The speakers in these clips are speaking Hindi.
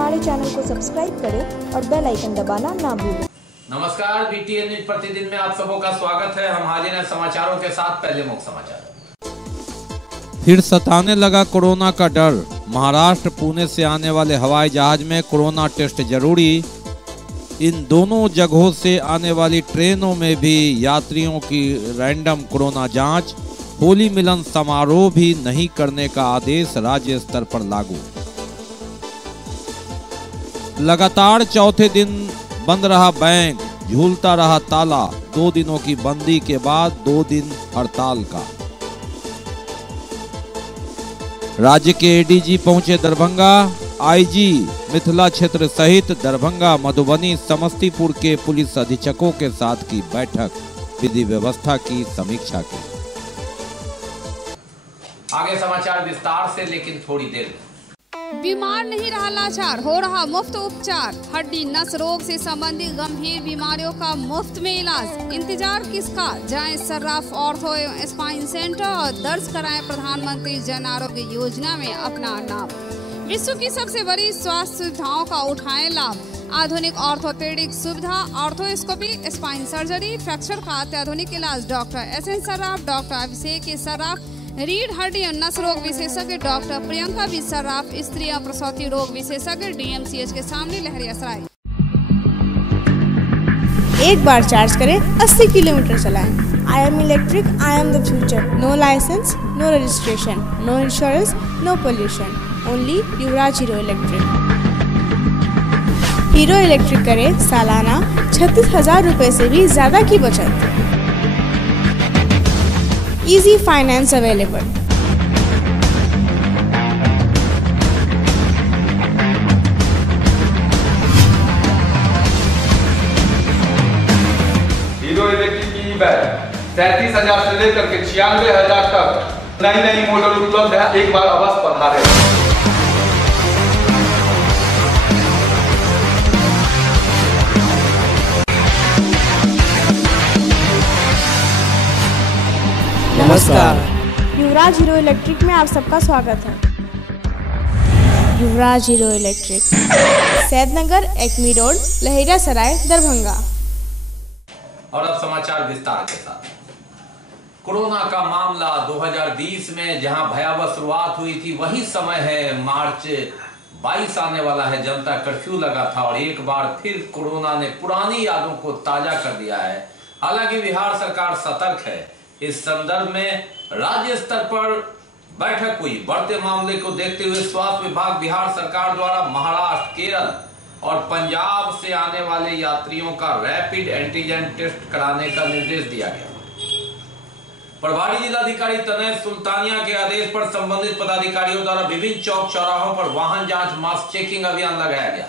हमारे चैनल को सब्सक्राइब करें और बेल आइकन दबाना ना भूलें। नमस्कार, बीटीएन न्यूज प्रतिदिन में आप सबों का स्वागत है। हम हाजिर हैं समाचारों के साथ। पहले मुख्य समाचार। फिर सताने लगा कोरोना का डर। महाराष्ट्र पुणे से आने वाले हवाई जहाज में कोरोना टेस्ट जरूरी। इन दोनों जगहों से आने वाली ट्रेनों में भी यात्रियों की रैंडम कोरोना जांच। होली मिलन समारोह भी नहीं करने का आदेश राज्य स्तर पर लागू। लगातार चौथे दिन बंद रहा बैंक, झूलता रहा ताला। 2 दिनों की बंदी के बाद 2 दिन हड़ताल का। राज्य के एडीजी पहुंचे दरभंगा। आईजी मिथिला क्षेत्र सहित दरभंगा, मधुबनी, समस्तीपुर के पुलिस अधीक्षकों के साथ की बैठक। विधि व्यवस्था की समीक्षा की। आगे समाचार विस्तार से, लेकिन थोड़ी देर में। बीमार नहीं रहा लाचार, हो रहा मुफ्त उपचार। हड्डी नस रोग से संबंधित गंभीर बीमारियों का मुफ्त में इलाज। इंतजार किसका, जाएं सर्राफ ऑर्थो एवं स्पाइन सेंटर और दर्ज कराएं प्रधानमंत्री जन आरोग्य योजना में अपना नाम। विश्व की सबसे बड़ी स्वास्थ्य सुविधाओं का उठाएं लाभ। आधुनिक ऑर्थोपेडिक सुविधा, ऑर्थोस्कोपी, स्पाइन सर्जरी, फ्रैक्चर का अत्याधुनिक इलाज। डॉक्टर SN सर्राफ, डॉक्टर अभिषेक सर्राफ, रीढ़ हड्डी और नस रोग विशेषज्ञ डॉक्टर प्रियंका बी सर्राफ, स्त्री और प्रसूति रोग विशेषज्ञ DMCH के सामने लहरियासराय। एक बार चार्ज करें, 80 किलोमीटर चलाएं। I am electric, I am the future. No license, no registration, no insurance, no pollution. Only Yuvraj Hero electric. Hero electric करें सालाना 36,000 रुपए से भी ज्यादा की बचत। Easy finance available. Hero electric की बैग 37,000 से लेकर के 96,000 तक नई मॉडल उपलब्ध है। एक बार अवश्य पधारें। नमस्कार, युवराज हीरो इलेक्ट्रिक में आप सबका स्वागत है। Yuvraj Hero electric, Saidnagar, Acme road, Laheriasarai, Darbhanga. और अब समाचार विस्तार के साथ। कोरोना का मामला 2020 में जहां भयावह शुरुआत हुई थी, वही समय है मार्च 22 आने वाला है। जनता कर्फ्यू लगा था और एक बार फिर कोरोना ने पुरानी यादों को ताजा कर दिया है। हालांकि बिहार सरकार सतर्क है। इस संदर्भ में राज्य स्तर पर बैठक हुई। बढ़ते मामले को देखते हुए स्वास्थ्य विभाग बिहार सरकार द्वारा महाराष्ट्र, केरल और पंजाब से आने वाले यात्रियों का रैपिड एंटीजन टेस्ट कराने का निर्देश दिया गया। प्रभारी जिलाधिकारी तनय सुल्तानिया के आदेश पर संबंधित पदाधिकारियों द्वारा विभिन्न चौक चौराहों पर वाहन जांच, मास्क चेकिंग अभियान लगाया गया।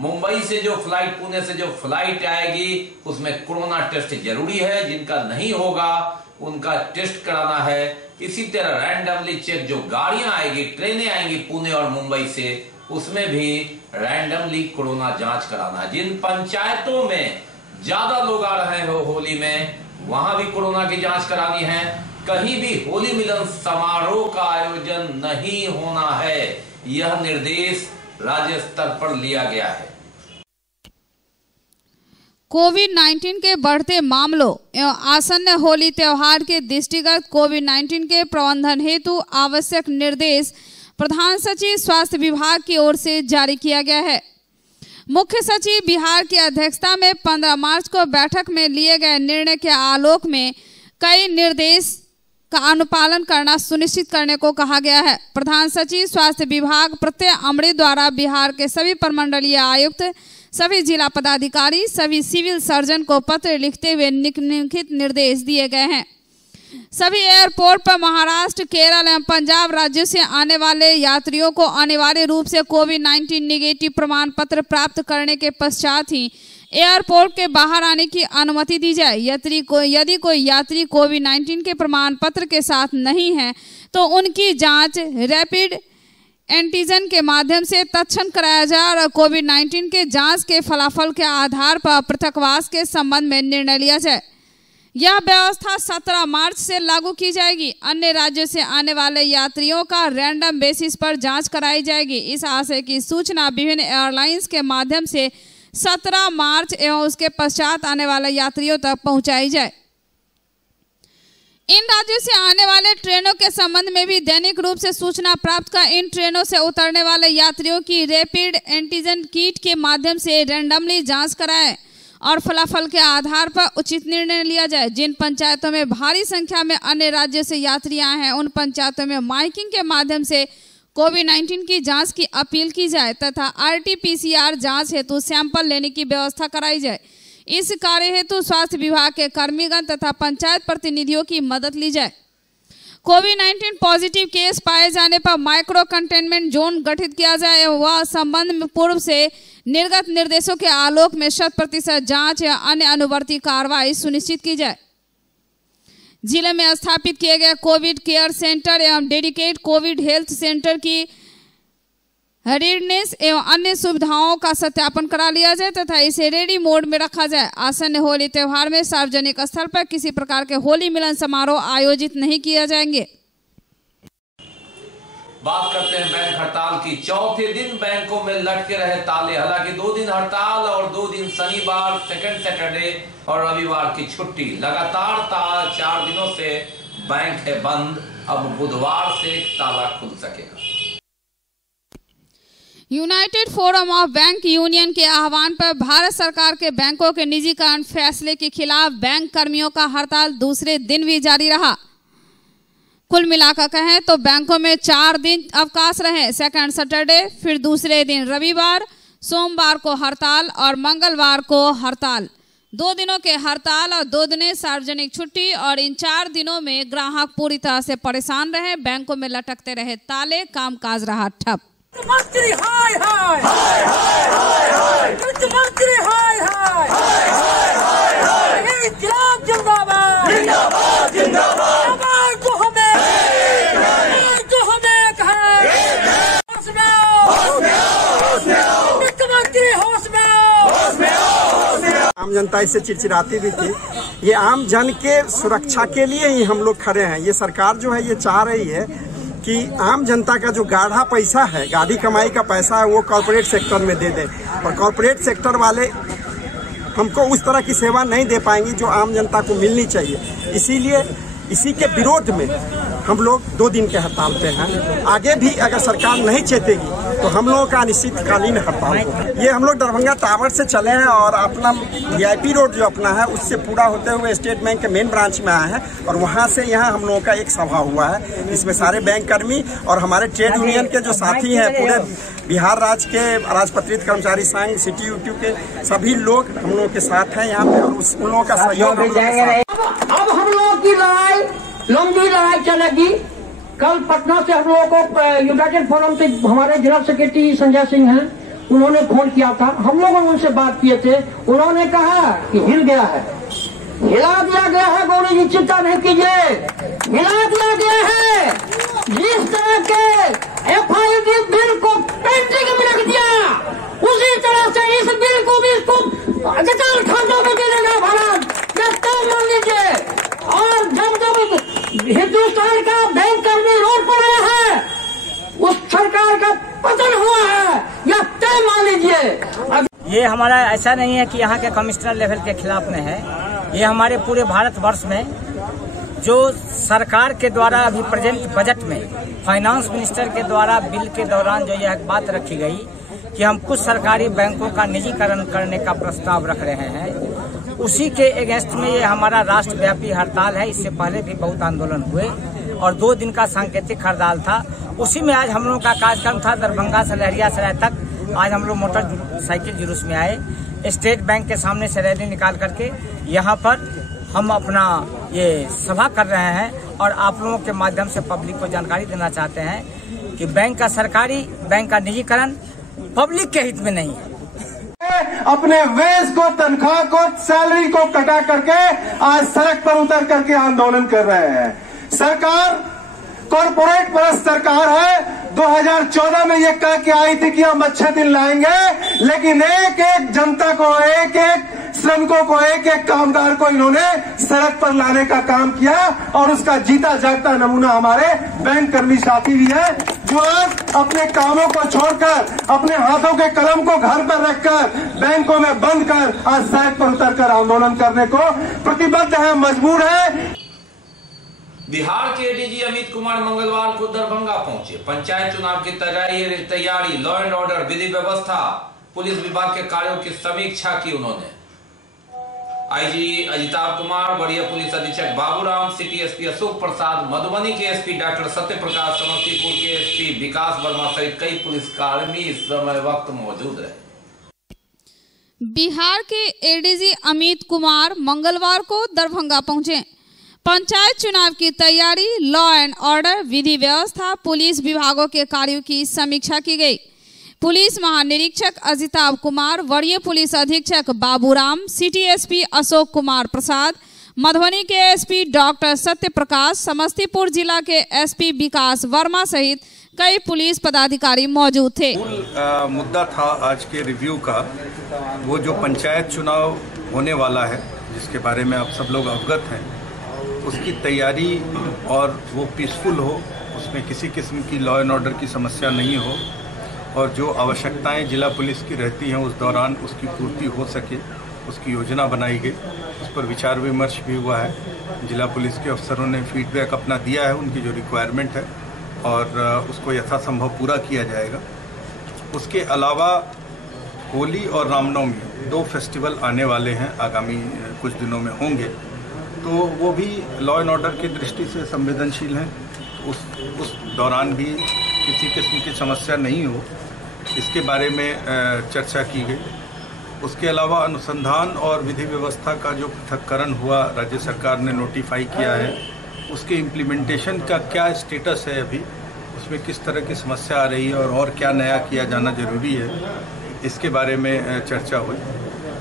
मुंबई से जो फ्लाइट, पुणे से जो फ्लाइट आएगी, उसमें कोरोना टेस्ट जरूरी है। जिनका नहीं होगा उनका टेस्ट कराना है। इसी तरह रैंडमली चेक जो गाड़ियां आएगी, ट्रेनें आएंगी पुणे और मुंबई से, उसमें भी रैंडमली कोरोना जांच कराना है। जिन पंचायतों में ज्यादा लोग आ रहे हैं होली में, वहां भी कोरोना की जांच करानी है। कहीं भी होली मिलन समारोह का आयोजन नहीं होना है, यह निर्देश राज्य स्तर पर लिया गया है। कोविड-19 के बढ़ते मामलों एवं आसन्न होली त्योहार के दृष्टिगत कोविड-19 के प्रबंधन हेतु आवश्यक निर्देश प्रधान सचिव स्वास्थ्य विभाग की ओर से जारी किया गया है। मुख्य सचिव बिहार की अध्यक्षता में 15 मार्च को बैठक में लिए गए निर्णय के आलोक में कई निर्देश का अनुपालन करना सुनिश्चित करने को कहा गया है। प्रधान सचिव स्वास्थ्य विभाग प्रत्यय अमृत द्वारा बिहार के सभी प्रमंडलीय आयुक्त, सभी जिला पदाधिकारी, सभी सिविल सर्जन को पत्र लिखते हुए निम्नलिखित निर्देश दिए गए हैं। सभी एयरपोर्ट पर महाराष्ट्र, केरल एवं पंजाब राज्यों से आने वाले यात्रियों को अनिवार्य रूप से कोविड-19 निगेटिव प्रमाण पत्र प्राप्त करने के पश्चात ही एयरपोर्ट के बाहर आने की अनुमति दी जाए। यदि कोई यात्री कोविड-19 के प्रमाण पत्र के साथ नहीं है तो उनकी जांच रैपिड एंटीजन के माध्यम से तत्क्षण कराया जाए और कोविड-19 के जांच के फलाफल के आधार पर पृथकवास के संबंध में निर्णय लिया जाए। यह व्यवस्था 17 मार्च से लागू की जाएगी। अन्य राज्यों से आने वाले यात्रियों का रैंडम बेसिस पर जांच कराई जाएगी। इस आशय की सूचना विभिन्न एयरलाइंस के माध्यम से 17 मार्च एवं उसके पश्चात आने वाले यात्रियों तक पहुंचाई जाए। इन राज्यों से आने वाले ट्रेनों के संबंध में भी दैनिक रूप से सूचना प्राप्त कर इन ट्रेनों से उतरने वाले यात्रियों की रैपिड एंटीजन किट के माध्यम से रैंडमली जांच कराएं और फलाफल के आधार पर उचित निर्णय लिया जाए। जिन पंचायतों में भारी संख्या में अन्य राज्यों से यात्री आए हैं, उन पंचायतों में माइकिंग के माध्यम से कोविड-19 की जांच की अपील की जाए तथा RT-PCR जांच हेतु सैंपल लेने की व्यवस्था कराई जाए। इस कार्य हेतु स्वास्थ्य विभाग के कर्मीगण तथा पंचायत प्रतिनिधियों की मदद ली जाए। कोविड-19 पॉजिटिव केस पाए जाने पर माइक्रो कंटेनमेंट जोन गठित किया जाए। वह संबंध में पूर्व से निर्गत निर्देशों के आलोक में 100% जांच या अन्य अनुवर्ती कार्रवाई सुनिश्चित की जाए। जिले में स्थापित किए गए कोविड केयर सेंटर एवं डेडिकेट कोविड हेल्थ सेंटर की रेडनेस एवं अन्य सुविधाओं का सत्यापन करा लिया जाए तथा इसे रेडी मोड में रखा जाए। आसन्न होली त्योहार में सार्वजनिक स्थल पर किसी प्रकार के होली मिलन समारोह आयोजित नहीं किए जाएंगे। बात करते हैं बैंक हड़ताल की। चौथे दिन बैंकों में लटके रहे ताले। हालांकि 2 दिन हड़ताल और 2 दिन शनिवार, सेकंड सैटरडे और रविवार की छुट्टी। लगातार 4 दिनों से बैंक है बंद। अब बुधवार से ताला खुल सकेगा। United forum of bank union के आह्वान पर भारत सरकार के बैंकों के निजीकरण फैसले के खिलाफ बैंक कर्मियों का हड़ताल दूसरे दिन भी जारी रहा। कुल मिलाकर कहें तो बैंकों में 4 दिन अवकाश रहे। सेकंड सैटरडे, फिर दूसरे दिन रविवार, सोमवार को हड़ताल और मंगलवार को हड़ताल। 2 दिनों के हड़ताल और 2 दिन सार्वजनिक छुट्टी और इन 4 दिनों में ग्राहक पूरी तरह से परेशान रहे। बैंकों में लटकते रहे ताले, कामकाज रहा ठप। मंत्री हाय हाय हाय हाय हाय हाय, मंत्री हाय हाय हाय हाय हाय हाय, इंकलाब जिंदाबाद जिंदाबाद जिंदाबाद, आवाज जो हमें है, होश में आओ, होश में आओ, होश में आओ, मुख्यमंत्री होश में आओ, होश में आओ, होश में आओ। आम जनता इससे चिड़चिड़ाती भी थी। ये आम जन के सुरक्षा के लिए ही हम लोग खड़े हैं। ये सरकार जो है ये चाह रही है कि आम जनता का जो गाढ़ा पैसा है, गाढ़ी कमाई का पैसा है, वो कॉर्पोरेट सेक्टर में दे दे और कॉर्पोरेट सेक्टर वाले हमको उस तरह की सेवा नहीं दे पाएंगी जो आम जनता को मिलनी चाहिए। इसीलिए इसी के विरोध में हम लोग 2 दिन के हड़ताल पे हैं। आगे भी अगर सरकार नहीं चेतेगी तो हम लोगों का अनिश्चितकालीन हड़ताल होगा। ये हम लोग दरभंगा टावर से चले हैं और अपना VIP रोड जो अपना है उससे पूरा होते हुए स्टेट बैंक के मेन ब्रांच में आए हैं और वहाँ से यहाँ हम लोगों का एक सभा हुआ है। इसमें सारे बैंक कर्मी और हमारे ट्रेड यूनियन के जो साथी हैं, पूरे बिहार राज्य के राजपत्रित कर्मचारी संघ, CTU के सभी लोग हम लोगों के साथ हैं यहाँ पे और उन लोगों का सहयोग। अब हम लोगों की लड़ाई, लंबी लड़ाई चलेगी। कल पटना से हम लोगों को यूनाइटेड फोरम से हमारे जनरल सेक्रेटरी संजय सिंह हैं, उन्होंने फोन किया था। हम लोगों ने उनसे बात किए थे। उन्होंने कहा कि हिल गया है, हिला दिया गया है। गौरी जी चिंता नहीं कीजिए, हिला दिया गया है। जिस तरह के FID बिल को पेंडिंग में रख दिया, उसी तरह से इस बिल को भी जचाल खानों में दे देगा भारत। मान लीजिए। और जब हिंदुस्तान का बैंक कर्मी रोड पर आया है, उस सरकार का पतन हुआ है, यह तय मान लीजिए। ये हमारा ऐसा नहीं है कि यहाँ के कमिश्नर लेवल के खिलाफ में है। ये हमारे पूरे भारतवर्ष में जो सरकार के द्वारा अभी प्रेजेंट बजट में फाइनेंस मिनिस्टर के द्वारा बिल के दौरान जो यह बात रखी गई कि हम कुछ सरकारी बैंकों का निजीकरण करने का प्रस्ताव रख रहे हैं, उसी के अगेंस्ट में ये हमारा राष्ट्रव्यापी हड़ताल है। इससे पहले भी बहुत आंदोलन हुए और 2 दिन का सांकेतिक हड़ताल था। उसी में आज हम लोगों का कार्यक्रम था दरभंगा से लहरियासराय तक। आज हम लोग मोटरसाइकिल जुलूस में आए, स्टेट बैंक के सामने से रैली निकाल करके यहाँ पर हम अपना ये सभा कर रहे हैं और आप लोगों के माध्यम से पब्लिक को जानकारी देना चाहते हैं कि बैंक का सरकारी, बैंक का निजीकरण पब्लिक के हित में नहीं है। अपने वेज को, तनख्वाह को, सैलरी को कटा करके आज सड़क पर उतर करके आंदोलन कर रहे हैं। सरकार कॉर्पोरेट परस्त सरकार है। 2014 में ये कह के आई थी कि हम अच्छे दिन लाएंगे, लेकिन एक एक जनता को, एक एक श्रमिकों को, एक एक कामगार को इन्होंने सड़क पर लाने का काम किया और उसका जीता जागता नमूना हमारे बैंक कर्मी साथी भी है, जो आज अपने कामों को छोड़कर, अपने हाथों के कलम को घर पर रखकर, बैंकों में बंद कर आज सड़क पर उतरकर आंदोलन करने को प्रतिबद्ध है, मजबूर है। बिहार के एडीजी अमित कुमार मंगलवार को दरभंगा पहुंचे। पंचायत चुनाव की तैयारी, लॉ एंड ऑर्डर, विधि व्यवस्था, पुलिस विभाग के कार्यों की समीक्षा की उन्होंने। आईजी अजिताभ कुमार, वरीय पुलिस अधीक्षक बाबूराम, सिटी एसपी अशोक प्रसाद, मधुबनी के एसपी डॉक्टर सत्य प्रकाश, समस्तीपुर के एसपी विकास वर्मा सहित कई पुलिसकर्मी इस समय वक्त मौजूद रहे। बिहार के एडीजी अमित कुमार मंगलवार को दरभंगा पहुंचे। पंचायत चुनाव की तैयारी, लॉ एंड ऑर्डर, विधि व्यवस्था, पुलिस विभागों के कार्यों की समीक्षा की गई। पुलिस महानिरीक्षक अजिताभ कुमार, वरीय पुलिस अधीक्षक बाबूराम, सिटी एसपी अशोक कुमार प्रसाद, मधुबनी के एसपी डॉक्टर सत्य प्रकाश, समस्तीपुर जिला के एसपी विकास वर्मा सहित कई पुलिस पदाधिकारी मौजूद थे। मुद्दा था आज के रिव्यू का, वो जो पंचायत चुनाव होने वाला है, जिसके बारे में आप सब लोग अवगत हैं, उसकी तैयारी और वो पीसफुल हो, उसमें किसी किस्म की लॉ एंड ऑर्डर की समस्या नहीं हो और जो आवश्यकताएं जिला पुलिस की रहती हैं उस दौरान उसकी पूर्ति हो सके, उसकी योजना बनाई गई। उस पर विचार विमर्श भी हुआ है। जिला पुलिस के अफसरों ने फीडबैक अपना दिया है, उनकी जो रिक्वायरमेंट है, और उसको यथासंभव पूरा किया जाएगा। उसके अलावा होली और रामनवमी, 2 फेस्टिवल आने वाले हैं, आगामी कुछ दिनों में होंगे, तो वो भी लॉ एंड ऑर्डर की दृष्टि से संवेदनशील हैं। उस दौरान भी किसी किस्म की समस्या नहीं हो, इसके बारे में चर्चा की गई। उसके अलावा अनुसंधान और विधि व्यवस्था का जो पृथक्करण हुआ, राज्य सरकार ने नोटिफाई किया है, उसके इम्प्लीमेंटेशन का क्या स्टेटस है अभी, उसमें किस तरह की समस्या आ रही है और क्या नया किया जाना जरूरी है, इसके बारे में चर्चा हुई।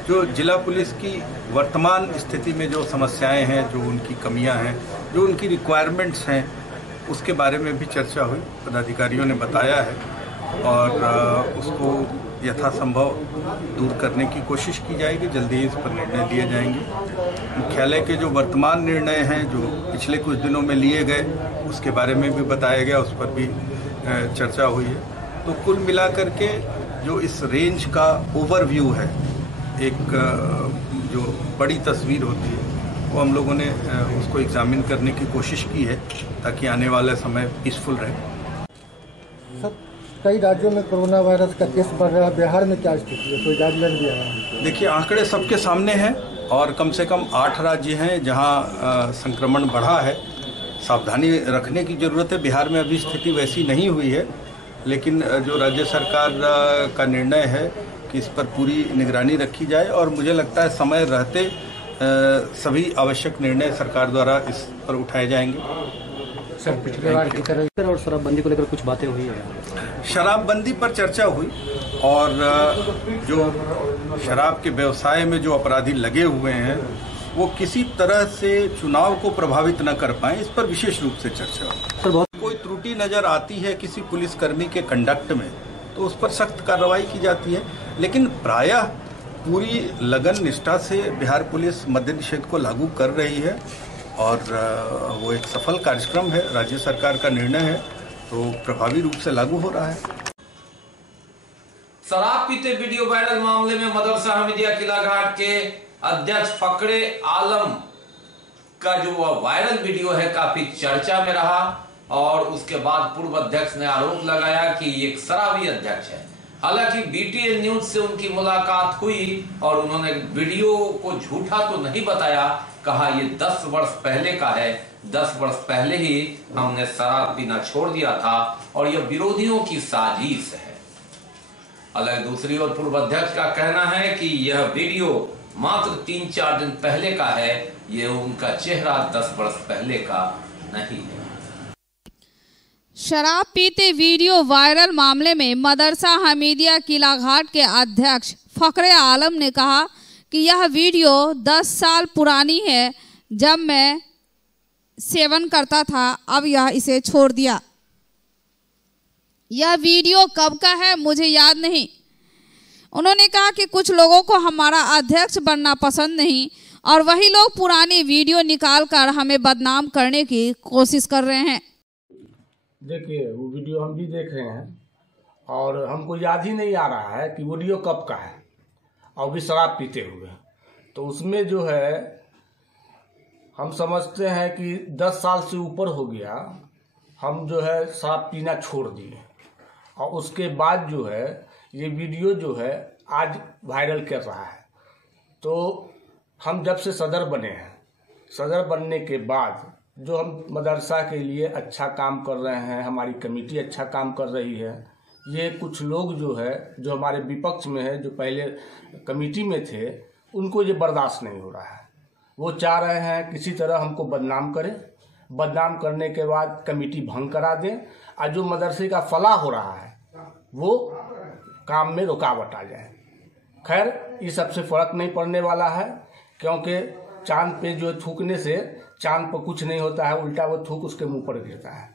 जो जिला पुलिस की वर्तमान स्थिति में जो समस्याएं हैं, जो उनकी कमियां हैं, जो उनकी रिक्वायरमेंट्स हैं, उसके बारे में भी चर्चा हुई। पदाधिकारियों ने बताया है और उसको यथासंभव दूर करने की कोशिश की जाएगी। जल्दी ही इस पर निर्णय लिए जाएंगे। मुख्यालय के जो वर्तमान निर्णय हैं, जो पिछले कुछ दिनों में लिए गए, उसके बारे में भी बताया गया, उस पर भी चर्चा हुई है। तो कुल मिलाकर के जो इस रेंज का ओवरव्यू है, एक जो बड़ी तस्वीर होती है, वो हम लोगों ने उसको एग्जामिन करने की कोशिश की है ताकि आने वाला समय पीसफुल रहे। सर, कई राज्यों में कोरोना वायरस का केस बढ़ रहा है, बिहार में क्या स्थिति है, कोई गाइडलाइन दिया है? देखिए, आंकड़े सबके सामने हैं और कम से कम 8 राज्य हैं जहां संक्रमण बढ़ा है। सावधानी रखने की ज़रूरत है। बिहार में अभी स्थिति वैसी नहीं हुई है, लेकिन जो राज्य सरकार का निर्णय है कि इस पर पूरी निगरानी रखी जाए और मुझे लगता है समय रहते सभी आवश्यक निर्णय सरकार द्वारा इस पर उठाए जाएंगे। सर, पिछले बार की तरह और शराबबंदी को लेकर कुछ बातें हुई है? शराबबंदी पर चर्चा हुई और जो शराब के व्यवसाय में जो अपराधी लगे हुए हैं वो किसी तरह से चुनाव को प्रभावित न कर पाए, इस पर विशेष रूप से चर्चा हुई। सर, कोई त्रुटि नजर आती है किसी पुलिसकर्मी के कंडक्ट में तो उस पर सख्त कार्रवाई की जाती है, लेकिन प्रायः पूरी लगन निष्ठा से बिहार पुलिस मद्य निषेध को लागू कर रही है और वो एक सफल कार्यक्रम है। राज्य सरकार का निर्णय है तो प्रभावी रूप से लागू हो रहा है। शराब पीते वीडियो वायरल मामले में मदरसा हमीदिया किला घाट के अध्यक्ष फकरे आलम का जो वायरल वीडियो है काफी चर्चा में रहा और उसके बाद पूर्व अध्यक्ष ने आरोप लगाया कि ये एक शराबी अध्यक्ष है। हालांकि बीटीएल न्यूज से उनकी मुलाकात हुई और उन्होंने वीडियो को झूठा तो नहीं बताया, कहा ये 10 वर्ष पहले का है, 10 वर्ष पहले ही हमने शराब पीना छोड़ दिया था और यह विरोधियों की साजिश है। अलग दूसरी ओर पूर्व अध्यक्ष का कहना है कि यह वीडियो मात्र 3-4 दिन पहले का है, ये उनका चेहरा 10 वर्ष पहले का नहीं है। शराब पीते वीडियो वायरल मामले में मदरसा हमीदिया किला घाट के अध्यक्ष फकरे आलम ने कहा कि यह वीडियो 10 साल पुरानी है, जब मैं सेवन करता था, अब यह इसे छोड़ दिया। यह वीडियो कब का है मुझे याद नहीं। उन्होंने कहा कि कुछ लोगों को हमारा अध्यक्ष बनना पसंद नहीं और वही लोग पुरानी वीडियो निकालकर हमें बदनाम करने की कोशिश कर रहे हैं। देखिए, वो वीडियो हम भी देख रहे हैं और हमको याद ही नहीं आ रहा है कि वीडियो कब का है, और भी शराब पीते हुए। तो उसमें जो है हम समझते हैं कि 10 साल से ऊपर हो गया, हम जो है शराब पीना छोड़ दिए, और उसके बाद जो है ये वीडियो जो है आज वायरल कर रहा है। तो हम जब से सदर बने हैं, सदर बनने के बाद जो हम मदरसा के लिए अच्छा काम कर रहे हैं, हमारी कमेटी अच्छा काम कर रही है, ये कुछ लोग जो है जो हमारे विपक्ष में है, जो पहले कमेटी में थे, उनको ये बर्दाश्त नहीं हो रहा है। वो चाह रहे हैं किसी तरह हमको बदनाम करें, बदनाम करने के बाद कमेटी भंग करा दें, और जो मदरसे का फलाह हो रहा है वो काम में रुकावट आ जाए। खैर, ये सबसे फर्क नहीं पड़ने वाला है, क्योंकि चांद पे जो थूकने से चांद पर कुछ नहीं होता है, उल्टा वो थूक उसके मुंह पर गिरता है।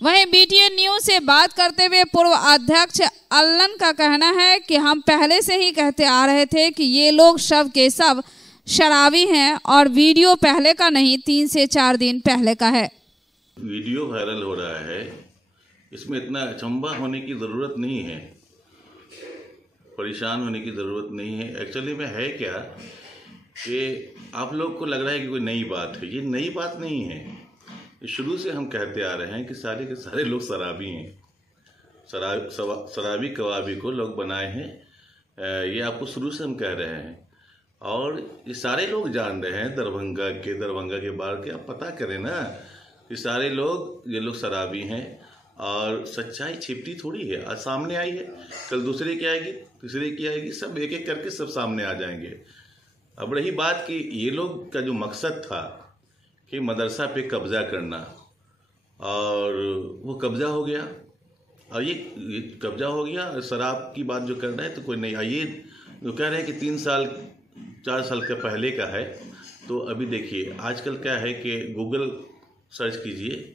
वहीं BTN न्यूज से बात करते हुए पूर्व अध्यक्ष अल्लन का कहना है कि हम पहले से ही कहते आ रहे थे कि ये लोग सब के सब शराबी हैं और वीडियो पहले का नहीं, 3 से 4 दिन पहले का है। वीडियो वायरल हो रहा है, इसमें इतना अचंभा होने की ज़रूरत नहीं है, परेशान होने की ज़रूरत नहीं है। एक्चुअली में है क्या कि आप लोग को लग रहा है कि कोई नई बात है, ये नई बात नहीं है। शुरू से हम कहते आ रहे हैं कि सारे के सारे लोग शराबी हैं, शराबी कबाबी को लोग बनाए हैं, ये आपको शुरू से हम कह रहे हैं। और ये सारे लोग जान रहे हैं, दरभंगा के बाहर के आप पता करें ना, ये सारे लोग, ये लोग शराबी हैं। और सच्चाई छिपती थोड़ी है, आज सामने आई है, कल दूसरे की आएगी, तीसरे की आएगी, सब एक एक करके सब सामने आ जाएंगे। अब रही बात कि ये लोग का जो मकसद था कि मदरसा पे कब्जा करना, और वो कब्जा हो गया, और ये कब्जा हो गया। शराब की बात जो कर रहे हैं तो कोई नहीं, ये जो कह रहे हैं कि 3 साल 4 साल का पहले का है, तो अभी देखिए आजकल क्या है कि गूगल सर्च कीजिए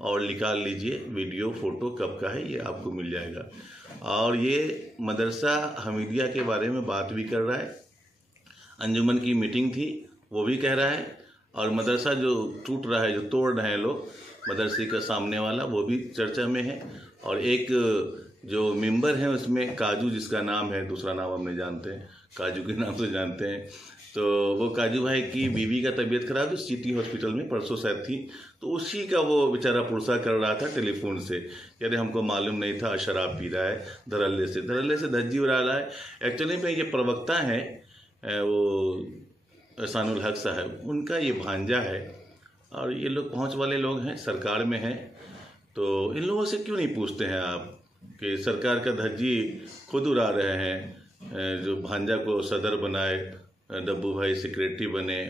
और निकाल लीजिए वीडियो फोटो कब का है, ये आपको मिल जाएगा। और ये मदरसा हमीदिया के बारे में बात भी कर रहा है, अंजुमन की मीटिंग थी वो भी कह रहा है, और मदरसा जो टूट रहा है, जो तोड़ रहे हैं लोग मदरसे का सामने वाला, वो भी चर्चा में है। और एक जो मेंबर है उसमें काजू, जिसका नाम है, दूसरा नाम हम नहीं जानते हैं, काजू के नाम से जानते हैं, तो वो काजू भाई की बीवी का तबीयत खराब, सिटी हॉस्पिटल में परसों शायद थी, तो उसी का वो बेचारा पुरसा कर रहा था टेलीफोन से, यानी हमको मालूम नहीं था शराब पी रहा है, धड़ल्ले से धज्जी उड़ा रहा है। एक्चुअली में ये प्रवक्ता हैं, वो एहसानुल हक साहब, उनका ये भांजा है, और ये लोग पहुंच वाले लोग हैं, सरकार में हैं, तो इन लोगों से क्यों नहीं पूछते हैं आप कि सरकार का धज्जी खुद उड़ा रहे हैं, जो भांजा को सदर बनाए, डब्बू भाई सेक्रेटरी बने,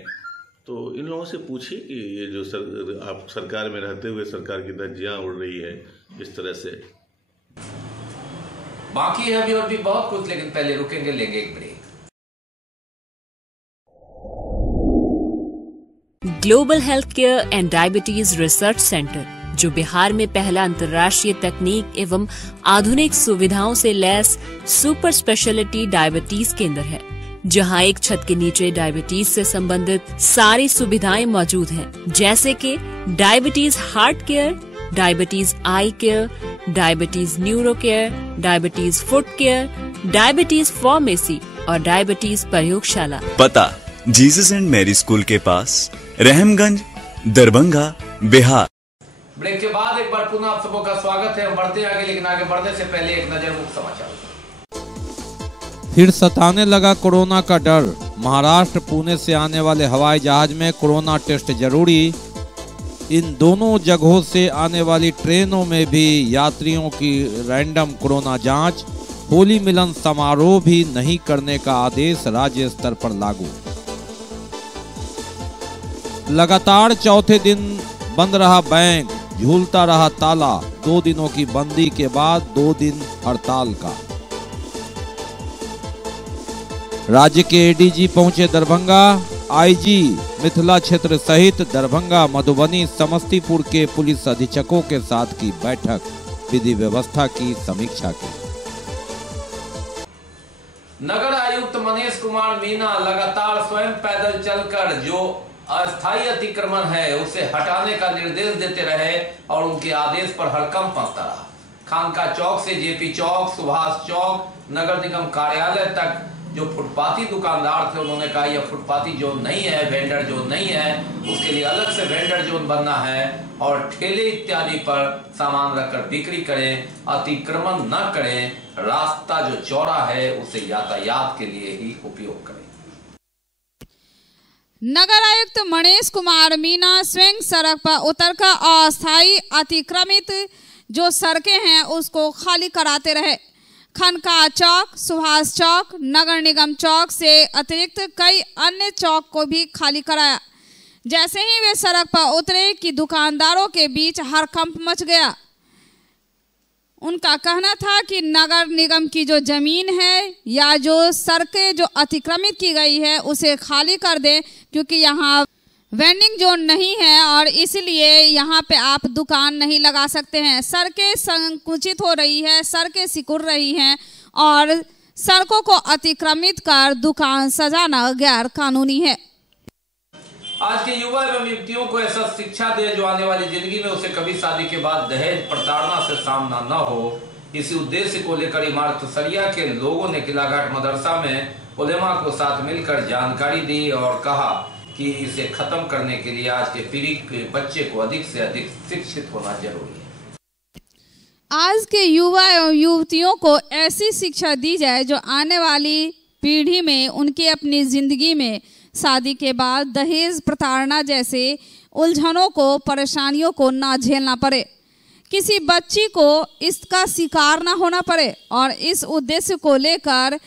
तो इन लोगों से पूछिए कि ये जो आप सरकार में रहते हुए सरकार की धज्जियाँ उड़ रही है इस तरह से। बाकी है अभी और भी बहुत कुछ, लेकिन पहले रुकेंगे, लेंगे एक break. Global health care and diabetes research centre, जो बिहार में पहला अंतर्राष्ट्रीय तकनीक एवं आधुनिक सुविधाओं से लैस सुपर स्पेशलिटी डायबिटीज केंद्र है, जहां एक छत के नीचे डायबिटीज से संबंधित सारी सुविधाएं मौजूद हैं, जैसे कि diabetes heart care, diabetes eye care, diabetes neuro care, diabetes foot care, diabetes pharmacy और डायबिटीज प्रयोगशाला। पता जीसस एंड मैरी स्कूल के पास, रहमगंज, दरभंगा, बिहार। ब्रेक के बाद एक बार पुनः आप सबों का स्वागत है। हम बढ़ते आगे, लेकिन आगे बढ़ने से पहले एक नजर मुख्य समाचार। फिर सताने लगा कोरोना का डर। महाराष्ट्र पुणे से आने वाले हवाई जहाज में कोरोना टेस्ट जरूरी। इन दोनों जगहों से आने वाली ट्रेनों में भी यात्रियों की रैंडम कोरोना जांच। होली मिलन समारोह भी नहीं करने का आदेश राज्य स्तर पर लागू। लगातार चौथे दिन बंद रहा बैंक, झूलता रहा ताला। 2 दिनों की बंदी के बाद 2 दिन हड़ताल का। राज्य के एडीजी पहुंचे दरभंगा। आईजी मिथिला क्षेत्र सहित दरभंगा, मधुबनी, समस्तीपुर के पुलिस अधीक्षकों के साथ की बैठक, विधि व्यवस्था की समीक्षा की। नगर आयुक्त मनीष कुमार मीना लगातार स्वयं पैदल चलकर जो अस्थायी अतिक्रमण है उसे हटाने का निर्देश देते रहे और उनके आदेश पर हड़कंप मचता रहा। खानका चौक से जेपी चौक, सुभाष चौक, नगर निगम कार्यालय तक जो फुटपाती दुकानदार थे उन्होंने कहा यह फुटपाती जोन नहीं है, वेंडर जोन नहीं है, उसके लिए अलग से वेंडर जोन बनना है और ठेले इत्यादि पर सामान रखकर बिक्री करें, अतिक्रमण न करें, रास्ता जो चौड़ा है उसे यातायात के लिए ही उपयोग करें। नगर आयुक्त मनीष कुमार मीना स्वयं सड़क पर उतरकर अस्थायी अतिक्रमित जो सड़कें हैं उसको खाली कराते रहे। खनका चौक, सुभाष चौक, नगर निगम चौक से अतिरिक्त कई अन्य चौक को भी खाली कराया। जैसे ही वे सड़क पर उतरे कि दुकानदारों के बीच हड़कंप मच गया। उनका कहना था कि नगर निगम की जो जमीन है या जो सड़कें जो अतिक्रमित की गई है उसे खाली कर दें, क्योंकि यहाँ वेंडिंग जोन नहीं है और इसलिए यहाँ पे आप दुकान नहीं लगा सकते हैं। सड़कें संकुचित हो रही है, सड़कें सिकुड़ रही हैं और सड़कों को अतिक्रमित कर दुकान सजाना गैर कानूनी है। आज के युवा एवं युवतियों को ऐसा शिक्षा दे जो आने वाली जिंदगी में उसे कभी शादी के बाद दहेज प्रताड़ना से सामना न हो। इसी उद्देश्य को लेकर इमारत सरिया के लोगों ने किलाघाट मदरसा में उलेमा को साथ मिलकर जानकारी दी और कहा कि इसे खत्म करने के लिए आज के पीढ़ी के बच्चे को अधिक से अधिक शिक्षित होना जरूरी है। आज के युवा एवं युवतियों को ऐसी शिक्षा दी जाए जो आने वाली पीढ़ी में उनकी अपनी जिंदगी में शादी के बाद दहेज प्रताड़ना जैसे उलझनों को, परेशानियों को ना झेलना पड़े, किसी बच्ची को इसका शिकार ना होना पड़े। और इस उद्देश्य को लेकर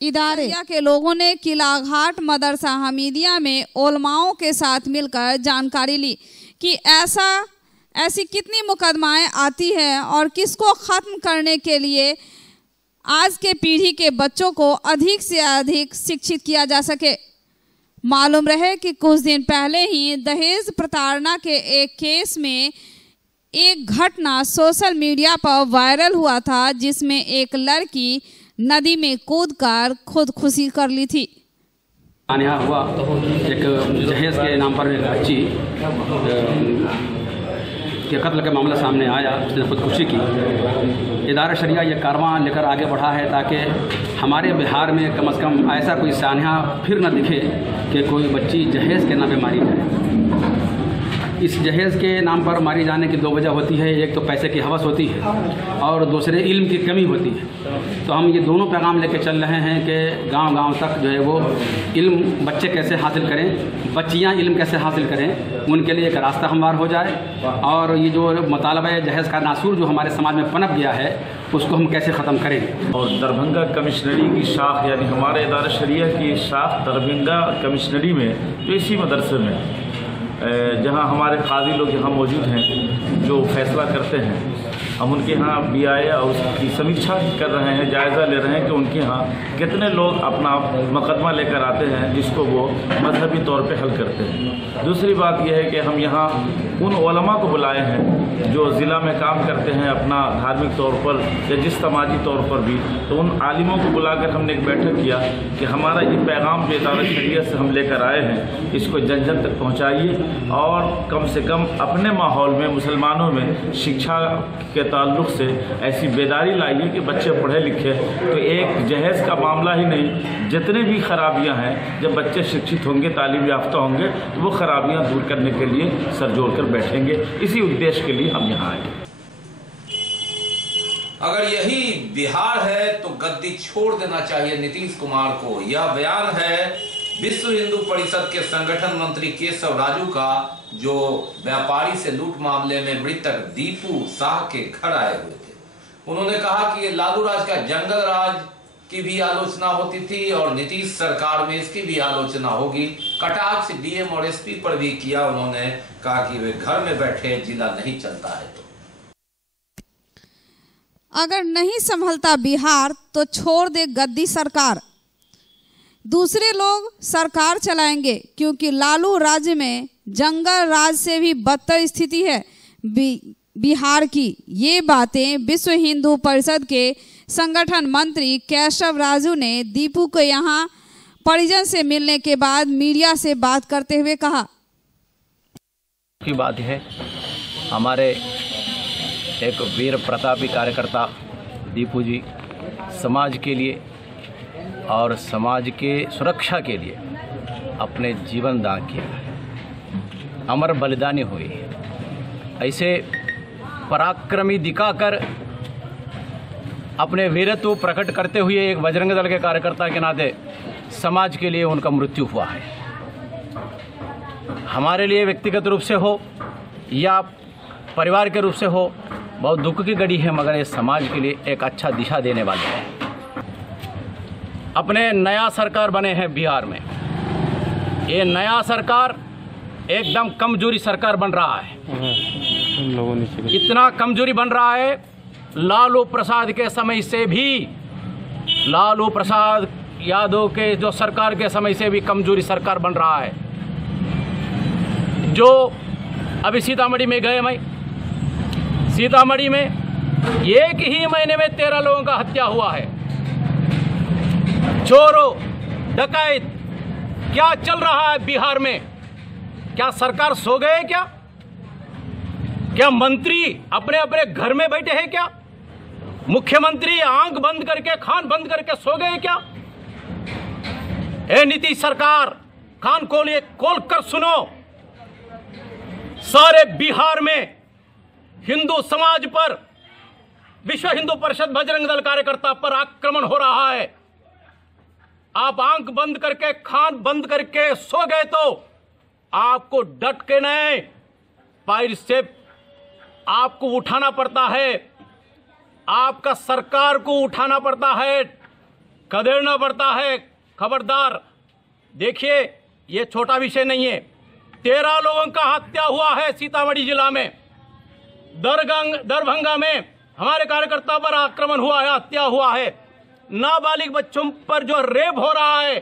इदारे के लोगों ने किलाघाट मदरसा हमीदिया में उलमाओं के साथ मिलकर जानकारी ली कि ऐसी कितनी मुकदमाएं आती है और किसको खत्म करने के लिए आज के पीढ़ी के बच्चों को अधिक से अधिक शिक्षित किया जा सके। मालूम रहे कि कुछ दिन पहले ही दहेज प्रताड़ना के एक केस में एक घटना सोशल मीडिया पर वायरल हुआ था, जिसमें एक लड़की नदी में कूदकर खुदकुशी कर ली थी। यहाँ हुआ एक जहेज के नाम पर एक बच्ची के कत्ल का मामला सामने आया, उसने खुदकुशी की। इदारा शरिया ये कारवां लेकर आगे बढ़ा है ताकि हमारे बिहार में कम से कम ऐसा कोई सान्या फिर न दिखे कि कोई बच्ची जहेज के नाम पे मारी जाए। इस जहेज़ के नाम पर मारी जाने की दो वजह होती है, एक तो पैसे की हवस होती है और दूसरे इल्म की कमी होती है। तो हम ये दोनों पैगाम लेके चल रहे हैं कि गांव-गांव तक जो है वो इल्म बच्चे कैसे हासिल करें, बच्चियां इल्म कैसे हासिल करें, उनके लिए एक रास्ता हमवार हो जाए। और ये जो मुतालबा जहेज़ का नासूर जो हमारे समाज में पनप गया है उसको हम कैसे ख़त्म करें। और दरभंगा कमिश्नरी की शाख यानी हमारे इदारा शरिया की शाख दरभंगा कमिश्नरी में जो इसी मदरसे में जहां हमारे काजी लोग यहाँ मौजूद हैं जो फैसला करते हैं, हम उनके यहाँ भी आए और उसकी समीक्षा कर रहे हैं, जायज़ा ले रहे हैं कि उनके यहाँ कितने लोग अपना मुकदमा लेकर आते हैं जिसको वो मजहबी तौर पे हल करते हैं। दूसरी बात यह है कि हम यहाँ उन उलमा को बुलाए हैं जो ज़िला में काम करते हैं अपना धार्मिक तौर पर या जिस समाजी तौर पर भी, तो उन आलिमों को बुलाकर हमने एक बैठक किया कि हमारा ये पैगाम जो इदारा शरिया से हम लेकर आए हैं इसको जन जन तक पहुँचाइए और कम से कम अपने माहौल में मुसलमानों में शिक्षा के ताल्लुक़ से ऐसी बेदारी लाइए कि बच्चे पढ़े लिखे। तो एक जहेज़ का मामला ही नहीं, जितने भी खराबियां हैं, जब बच्चे शिक्षित होंगे, तालीम याफ्ता होंगे तो वो खराबियां दूर करने के लिए सर जोड़ कर बैठेंगे। इसी उद्देश्य के लिए हम यहाँ आए। अगर यही बिहार है तो गद्दी छोड़ देना चाहिए नीतीश कुमार को। यह बयान है विश्व हिंदू परिषद के संगठन मंत्री केशव राजू का, जो व्यापारी से लूट मामले में मृतक दीपू शाह के घर आए हुए थे। उन्होंने कहा कि ये लालू राज का जंगल राज की भी आलोचना होती थी और नीतीश सरकार में इसकी भी आलोचना होगी। कटाक्ष डीएम और एसपी पर भी किया। उन्होंने कहा कि वे घर में बैठे, जिला नहीं चलता है। तो अगर नहीं संभलता बिहार तो छोड़ दे गद्दी सरकार, दूसरे लोग सरकार चलाएंगे, क्योंकि लालू राज्य में जंगल राज से भी बदतर स्थिति है बिहार की। ये बातें विश्व हिंदू परिषद के संगठन मंत्री केशव राजू ने दीपू को यहां परिजन से मिलने के बाद मीडिया से बात करते हुए कहा की बात है, हमारे एक वीर प्रतापी कार्यकर्ता दीपू जी समाज के लिए और समाज के सुरक्षा के लिए अपने जीवन दान किया, अमर बलिदानी हुई। ऐसे पराक्रमी दिखाकर अपने वीरत्व प्रकट करते हुए एक बजरंग दल के कार्यकर्ता के नाते समाज के लिए उनका मृत्यु हुआ है। हमारे लिए व्यक्तिगत रूप से हो या परिवार के रूप से हो बहुत दुख की घड़ी है, मगर ये समाज के लिए एक अच्छा दिशा देने वाले हैं। अपने नया सरकार बने हैं बिहार में, ये नया सरकार एकदम कमजोरी सरकार बन रहा है। इतना कमजोरी बन रहा है, लालू प्रसाद के समय से भी, लालू प्रसाद यादव के जो सरकार के समय से भी कमजोरी सरकार बन रहा है। जो अभी सीतामढ़ी में गए, मैं सीतामढ़ी में एक ही महीने में 13 लोगों का हत्या हुआ है। चोरों डकैत क्या चल रहा है बिहार में? क्या सरकार सो गए क्या? क्या मंत्री अपने अपने घर में बैठे हैं क्या? मुख्यमंत्री आंख बंद करके कान बंद करके सो गए क्या? ए नीतीश सरकार, कान खोल कर सुनो। सारे बिहार में हिंदू समाज पर, विश्व हिंदू परिषद बजरंग दल कार्यकर्ता पर आक्रमण हो रहा है। आप आंख बंद करके कान बंद करके सो गए तो आपको डट के नहीं, पैर से आपको उठाना पड़ता है, आपका सरकार को उठाना पड़ता है, खदेड़ना पड़ता है। खबरदार, देखिए ये छोटा विषय नहीं है। 13 लोगों का हत्या हुआ है सीतामढ़ी जिला में। दरभंगा में हमारे कार्यकर्ता पर आक्रमण हुआ है, हत्या हुआ है। नाबालिग बच्चों पर जो रेप हो रहा है,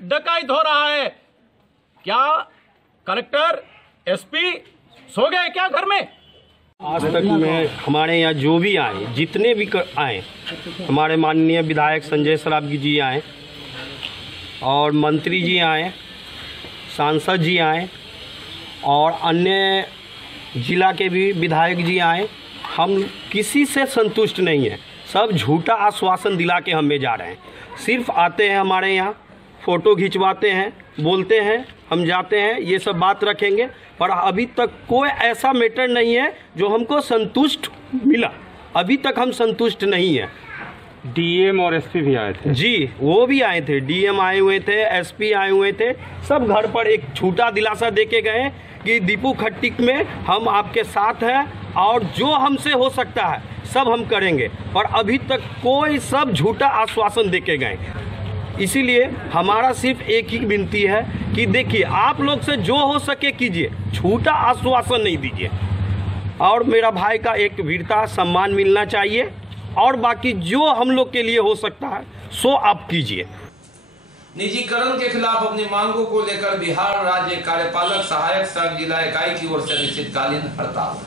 डकैत हो रहा है। क्या कलेक्टर एसपी सो गए क्या घर में? आज तक में हमारे यहाँ जो भी आए, जितने भी आए, हमारे माननीय विधायक संजय सरावगी जी आए और मंत्री जी आए, सांसद जी आए और अन्य जिला के भी विधायक जी आए, हम किसी से संतुष्ट नहीं हैं। सब झूठा आश्वासन दिला के हमें जा रहे हैं। सिर्फ आते हैं हमारे यहाँ, फ़ोटो खिंचवाते हैं, बोलते हैं, हम जाते हैं, ये सब बात रखेंगे। पर अभी तक कोई ऐसा मैटर नहीं है जो हमको संतुष्ट मिला। अभी तक हम संतुष्ट नहीं हैं। डीएम और एसपी भी आए थे जी, वो भी आए थे, डीएम आए हुए थे, एसपी आए हुए थे। सब घर पर एक झूठा दिलासा देके गए कि दीपू खट्टिक में हम आपके साथ हैं और जो हमसे हो सकता है सब हम करेंगे। और अभी तक कोई, सब झूठा आश्वासन देके गए। इसीलिए हमारा सिर्फ एक ही विनती है कि देखिए, आप लोग से जो हो सके कीजिए, झूठा आश्वासन नहीं दीजिए। और मेरा भाई का एक वीरता सम्मान मिलना चाहिए और बाकी जो हम लोग के लिए हो सकता है सो आप कीजिए। निजीकरण के खिलाफ अपनी मांगों को लेकर बिहार राज्य कार्यपालक सहायक संघ जिला इकाई की ओर से अनिश्चितकालीन हड़ताल।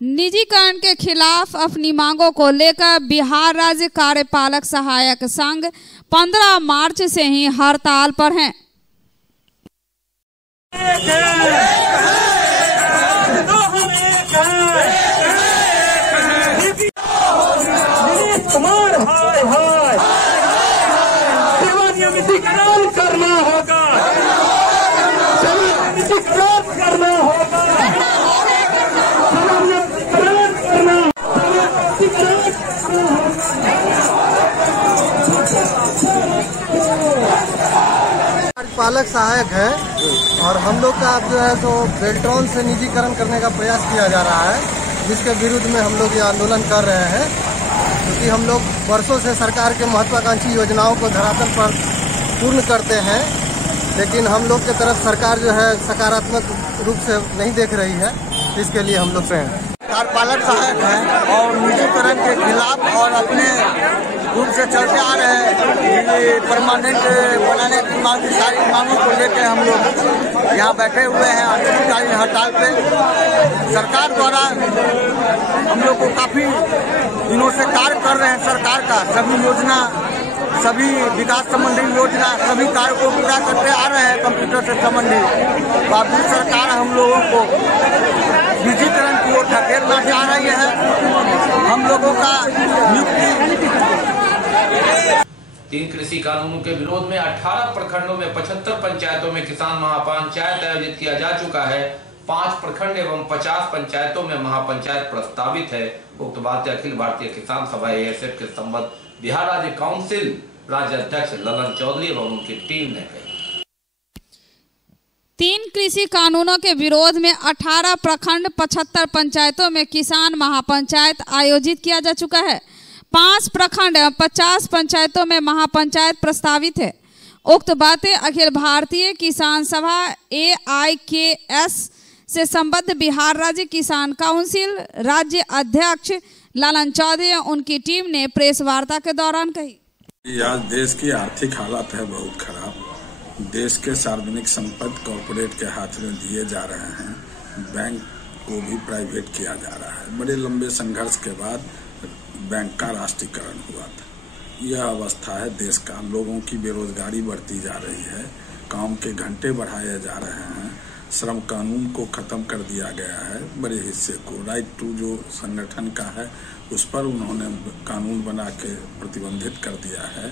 निजीकरण के खिलाफ अपनी मांगों को लेकर बिहार राज्य कार्यपालक सहायक संघ 15 मार्च से ही हड़ताल पर हैं। करना होगा, करना होगा। पालक सहायक है और हम लोग का जो है तो बेल्ट्रॉन से निजीकरण करने का प्रयास किया जा रहा है, जिसके विरुद्ध में हम लोग ये आंदोलन कर रहे हैं। क्योंकि हम लोग वर्षों से सरकार के महत्वाकांक्षी योजनाओं को धरातल पर पूर्ण करते हैं, लेकिन हम लोग की तरफ सरकार जो है सकारात्मक रूप से नहीं देख रही है। इसके लिए हम लोग से कार्यपालक सहायक हैं और निजीकरण के खिलाफ और अपने दूर से चलते आ रहे हैं। परमानेंट बनाने की मांग की सारी मांगों को लेकर हम लोग यहाँ बैठे हुए हैं अनिश्चितकालीन हड़ताल पे। सरकार द्वारा हम लोग को काफी दिनों से कार्य कर रहे हैं। सरकार का सभी योजना, सभी विकास संबंधी योजना, सभी कार्य को पूरा करते आ रहे हैं कंप्यूटर से संबंधित। बावजूद सरकार हम लोगों को डिजिटलीकरण की ओर धकेलना चाह रही है। हम लोगों का नियुक्ति 3 कृषि कानूनों के विरोध में 18 प्रखंडों में 75 पंचायतों में किसान महापंचायत आयोजित किया जा चुका है। 5 प्रखंड एवं 50 पंचायतों में महापंचायत प्रस्तावित है। उक्त बात अखिल भारतीय किसान सभा ASF के संबंध बिहार राज्य काउंसिल राज्य अध्यक्ष ललन चौधरी एवं उनकी टीम ने कही। 3 कृषि कानूनों के विरोध में 18 प्रखंड 75 पंचायतों में किसान महापंचायत आयोजित किया जा चुका है। 5 प्रखंड 50 पंचायतों में महापंचायत प्रस्तावित है। उक्त बातें अखिल भारतीय किसान सभा AIKS से संबद्ध बिहार राज्य किसान काउंसिल राज्य अध्यक्ष ललन चौधरी उनकी टीम ने प्रेस वार्ता के दौरान कही। आज देश की आर्थिक हालत है बहुत खराब। देश के सार्वजनिक संपत्ति कॉरपोरेट के हाथ में दिए जा रहे हैं। बैंक को भी प्राइवेट किया जा रहा है। बड़े लंबे संघर्ष के बाद बैंक का राष्ट्रीयकरण हुआ था। यह अवस्था है देश का। लोगों की बेरोजगारी बढ़ती जा रही है। काम के घंटे बढ़ाए जा रहे हैं। श्रम कानून को खत्म कर दिया गया है। बड़े हिस्से को राइट टू जो संगठन का है उस पर उन्होंने कानून बना के प्रतिबंधित कर दिया है।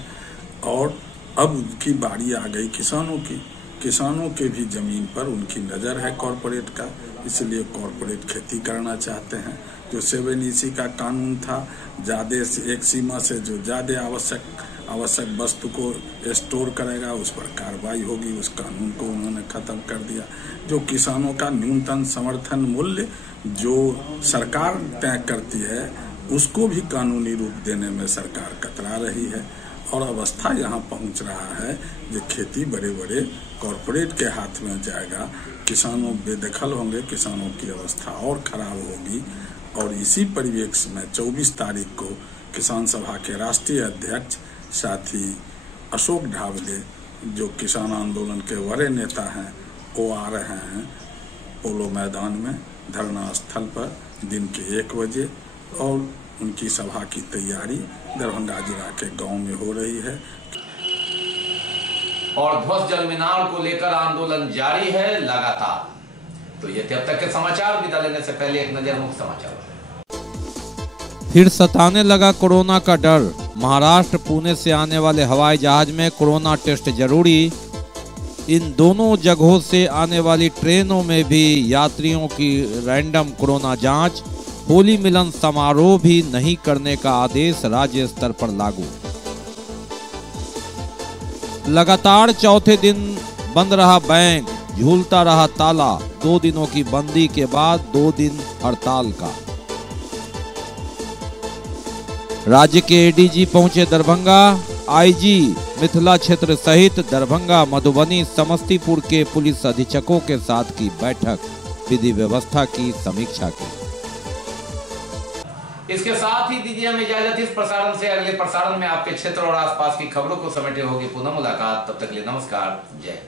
और अब उनकी बारी आ गई किसानों की। किसानों के भी जमीन पर उनकी नजर है कॉरपोरेट का, इसलिए कॉरपोरेट खेती करना चाहते हैं। जो 7EC का कानून था, ज्यादा से एक सीमा से जो ज्यादा आवश्यक वस्तु को स्टोर करेगा उस पर कार्रवाई होगी, उस कानून को उन्होंने खत्म कर दिया। जो किसानों का न्यूनतम समर्थन मूल्य जो सरकार तय करती है उसको भी कानूनी रूप देने में सरकार कतरा रही है। और अवस्था यहाँ पहुँच रहा है जो खेती बड़े बड़े कॉरपोरेट के हाथ में जाएगा। किसानों बेदखल होंगे, किसानों की अवस्था और खराब होगी। और इसी परिवेश में 24 तारीख को किसान सभा के राष्ट्रीय अध्यक्ष साथी अशोक ढाबले जो किसान आंदोलन के वरीय नेता हैं वो आ रहे हैं पोलो मैदान में धरना स्थल पर दिन के 1 बजे। और उनकी सभा की तैयारी दरभंगा जिला के गांव में हो रही है। और ध्वस्त जल मीनार को लेकर आंदोलन जारी है लगातार। तो ये थे अब तक के समाचार। विदा लेने से पहले एक नजर मुख्य समाचार। फिर सताने लगा कोरोना का डर। महाराष्ट्र पुणे से आने वाले हवाई जहाज में कोरोना टेस्ट जरूरी। इन दोनों जगहों से आने वाली ट्रेनों में भी यात्रियों की रैंडम कोरोना जांच। होली मिलन समारोह भी नहीं करने का आदेश राज्य स्तर पर लागू। लगातार चौथे दिन बंद रहा बैंक, झूलता रहा ताला। 2 दिनों की बंदी के बाद 2 दिन हड़ताल का। राज्य के ADG पहुंचे दरभंगा। IG मिथिला क्षेत्र सहित दरभंगा, मधुबनी, समस्तीपुर के पुलिस अधीक्षकों के साथ की बैठक। विधि व्यवस्था की समीक्षा की। इसके साथ ही दीजिए हमें इजाजत। इस प्रसारण से अगले प्रसारण में आपके क्षेत्र और आसपास की खबरों को समेटे होगी पुनः मुलाकात। तब तक के लिए नमस्कार, जय।